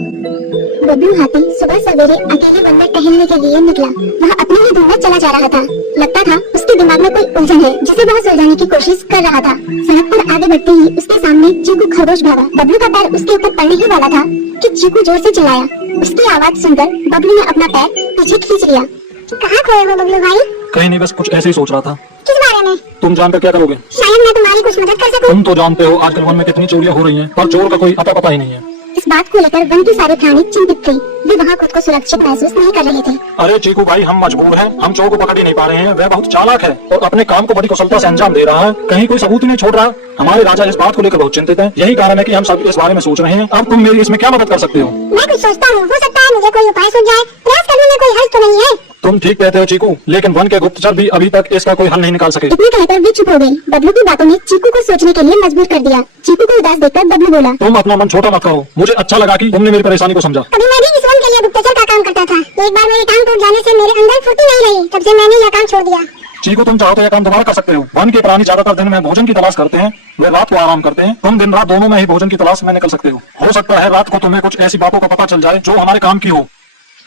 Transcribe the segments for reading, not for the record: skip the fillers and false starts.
बबलू हाथी सुबह सवेरे अकेले वन में टहलने के लिए निकला। वह अपने ही धुन में चला जा रहा था। लगता था उसके दिमाग में कोई उलझन है जिसे वह सुलझाने की कोशिश कर रहा था। सड़क पर आगे बढ़ते ही उसके सामने चीकू खरगोश भागा। बबलू का पैर उसके ऊपर पड़ने ही वाला था कि चीकू जोर से चिल्लाया। उसकी आवाज सुनकर बबलू ने अपना पैर पीछे खींच लिया। कहाँ खोए हो बबलू भाई? कहीं नहीं, बस कुछ ऐसे ही सोच रहा था। किस बारे में? तुम जानकर क्या करोगे? शायद मैं तुम्हारी कुछ मदद कर सकूं। तुम तो जानते हो आजकल वन में कितनी चोरियां हो रही हैं, पर चोर का कोई अता पता ही नहीं है। इस बात को लेकर वन के सारे प्राणी चिंतित थे। वे वहाँ खुद को सुरक्षित महसूस नहीं कर रहे थे। अरे चीकू भाई, हम मजबूर हैं। हम चोर को पकड़ ही नहीं पा रहे हैं। वह बहुत चालाक है और अपने काम को बड़ी कुशलता से अंजाम दे रहा है। कहीं कोई सबूत नहीं छोड़ रहा। हमारे राजा इस बात को लेकर बहुत चिंतित हैं। यही कारण है कि हम सब इस बारे में सोच रहे हैं। अब तुम मेरी इसमें क्या मदद कर सकते हो? मैं कुछ सोचता हूँ, हो सकता है मुझे कोई उपाय सूझ जाए। प्रयास करने में कोई हर्ज तो नहीं है। तुम ठीक कहते हो चीकू, लेकिन वन के गुप्तचर भी अभी तक इसका कोई हल नहीं निकाल सके। इतने कहकर वे चुप हो गए। बबलू की बातों ने चीकू को सोचने के लिए मजबूर कर दिया। चीकू को उदास देखकर बबलू बोला, तुम अपना मन छोटा मत करो। मुझे अच्छा लगा कि तुमने मेरी परेशानी को समझा। अभी मैं भी इस वन के लिए गुप्तचर का काम करता था। एक बार मेरी टांग टूट जाने से मेरे अंदर फुर्ती नहीं रही। तब से मैंने यह काम छोड़ दिया। चीकू, तुम चाहो तो यह काम दोबारा कर सकते हो। वन के प्राणी ज्यादातर दिन में भोजन की तलाश करते हैं, वे रात को आराम करते हैं। तुम दिन रात दोनों में ही भोजन की तलाश में निकल सकते हो सकता है रात को तुम्हें कुछ ऐसी बातों का पता चल जाए जो हमारे काम की हो।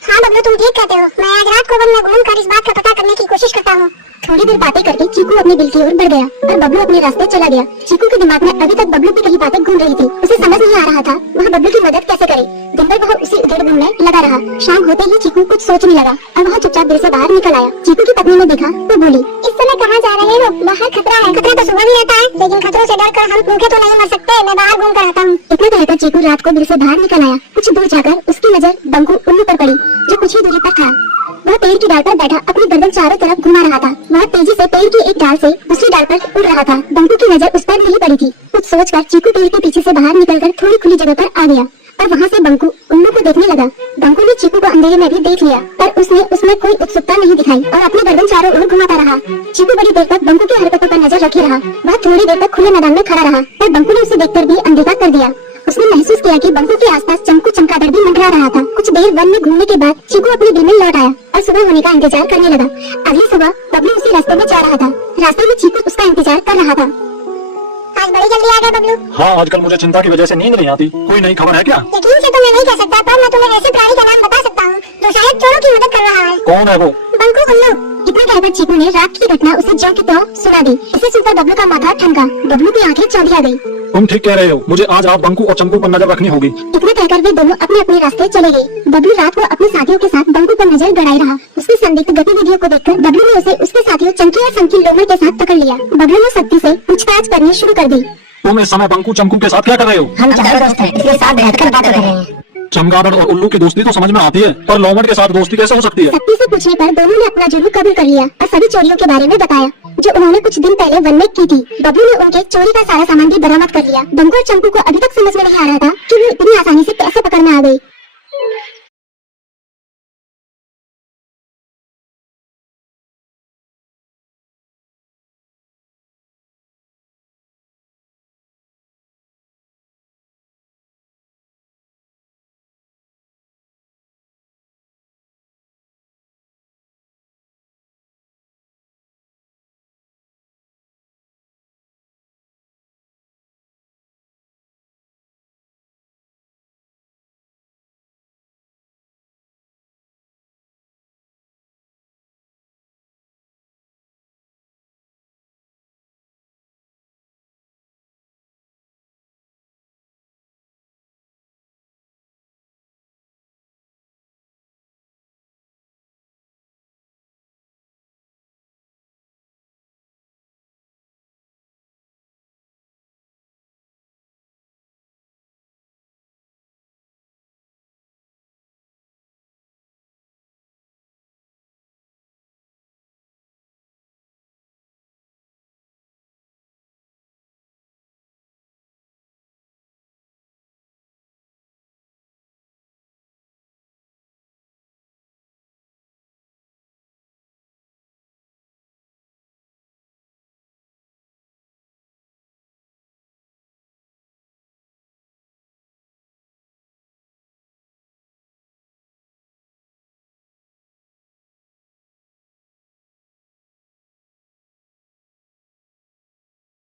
हाँ बबलू, तुम ठीक कहते हो। मैं आज रात को वन में घूमकर इस बात का पता करने की कोशिश करता हूँ। थोड़ी देर बातें करके चीकू अपने बिल की ओर बढ़ गया और बबलू अपने रास्ते चला गया। चीकू के दिमाग में अभी तक बबलू की कई बातें घूम रही थी। उसे समझ नहीं आ रहा था वह बबलू की मदद कैसे करे। दिन भर वह उसी उधेड़-बुन में लगा रहा। शाम होते ही चीकू कुछ सोचने लगा और वह चुपचाप दिल से बाहर निकल आया। चीकू की पत्नी ने देखा तो बोली, इस समय कहाँ जा रहे हो? बाहर खतरा है। खतरा तो सुबह भी रहता है, लेकिन खतरों से डरकर हम भूखे तो नहीं मर सकते। मैं बाहर घूम कर आता हूँ। इतना कहकर चीकू रात को दिल से बाहर निकल आया। कुछ दूर जाकर उसकी नजर बंकू उल्लू पर पड़ी, जो कुछ ही दूरी पर था। वह पेड़ की डाल पर बैठा अपनी गर्दन चारों तरफ घुमा रहा था। वह तेजी से पेड़ की एक डाल से दूसरी डाल पर उड़ रहा था। बंकू की नजर उस पर नहीं पड़ी थी। कुछ सोचकर चीकू पेड़ के पीछे से बाहर निकलकर थोड़ी खुली जगह पर आ गया और वहाँ से बंकू उल्लू को देखने लगा। बंकू ने चीकू को अंधेरे में भी देख लिया, पर उसने उसमें कोई उत्सुकता नहीं दिखाई और अपनी गर्दन चारों ओर घुमाता रहा। चीकू बड़ी देर तक बंकू की हरकतों पर नजर रखे रहा। वह थोड़ी देर तक खुले मैदान में खड़ा रहा, पर बंकू ने उसे देखकर भी अनदेखा कर दिया। उसने महसूस किया कि बंकू के आसपास चमकू चमगादड़ भी मंडरा रहा था। कुछ देर वन में घूमने के बाद चीकू अपने दिल में लौट आया और सुबह होने का इंतजार करने लगा। अगली सुबह बबलू उसी रास्ते में जा रहा था। रास्ते में चीकू उसका इंतजार कर रहा था। आज बड़ी जल्दी आ गए बबलू। हाँ, आजकल मुझे चिंता की वजह से नींद नहीं आती। कोई नई खबर है क्या? यकीन से तो मैं नहीं कह सकता, पर मैं तुम्हें ऐसे प्राणी का नाम बता सकता हूँ जो शायद चोरों की मदद कर रहा है। कौन है वो? बंकू उल्लू। इतना कहकर चीकू ने रात की घटना उसे ज्यों की त्यों सुना दी। इसे सुनकर बबलू का माथा ठनका। बबलू की आंखें चौंधिया गई। तुम ठीक कह रहे हो। मुझे आज रात बंकू और चंकू पर नजर रखनी होगी। इतना कहकर वे दोनों अपने अपने रास्ते चले गए। बबलू रात को अपने साथियों के साथ बंकू पर नजर गड़ाई रहा। उसकी संदिग्ध गतिविधियों को देखकर बबलू ने उसे उसके साथियों चंकी और संकी लोमड़ के साथ पकड़ लिया। बबलू ने सख्ती से पूछताछ करनी शुरू कर दी। तुम इस समय बंकू चंकू के साथ क्या कर रहे हो? हम चारों दोस्त हैं, इसलिए साथ बैठकर बात कर रहे हैं। चमगादड़ और उल्लू की दोस्ती तो समझ में आती है, पर लोमड़ के साथ दोस्ती कैसे हो सकती है? सख्ती से पूछने पर दोनों ने अपना जुर्म कबूल कर लिया और सभी चोरियों के बारे में बताया जो उन्होंने कुछ दिन पहले वन में की थी। बबलू ने उनके चोरी का सारा सामान भी बरामद कर लिया। बंकू और चंकू को अभी तक समझ में नहीं आ रहा था कि वो इतनी आसानी से कैसे पकड़ में आ गई।